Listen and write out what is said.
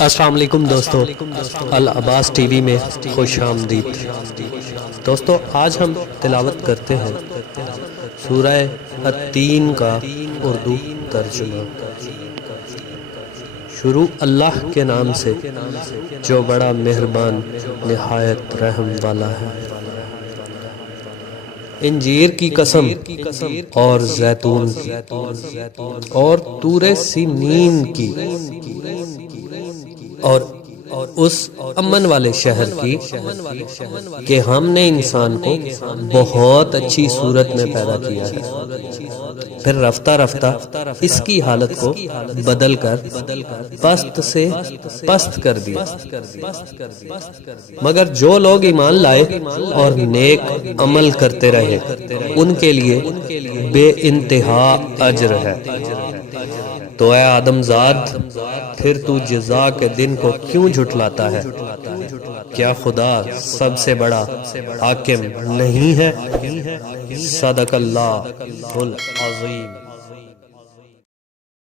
السلام علیکم دوستو، العباس ٹی وی میں خوش آمدید۔ دوستو آج ہم تلاوت کرتے ہیں سورہ التین کا اردو ترجمہ۔ شروع اللہ کے نام سے جو بڑا مہربان نہایت رحم والا ہے۔ انجیر کی قسم اور زیتون کی اور طور سینین کی اور اس امن والے شہر کی کہ ہم نے انسان کو بہت اچھی صورت میں پیدا کیا ہے، پھر رفتہ رفتہ اس کی حالت کو بدل کر پست سے پست کر دیا، مگر جو لوگ ایمان لائے اور نیک عمل کرتے رہے ان کے لیے بے انتہا اجر ہے۔ تو اے آدم زاد، پھر تو جزا کے دن کو کیوں جھٹلاتا ہے؟ کیا خدا سب سے بڑا حاکم نہیں ہے؟ صدق اللہ العظیم۔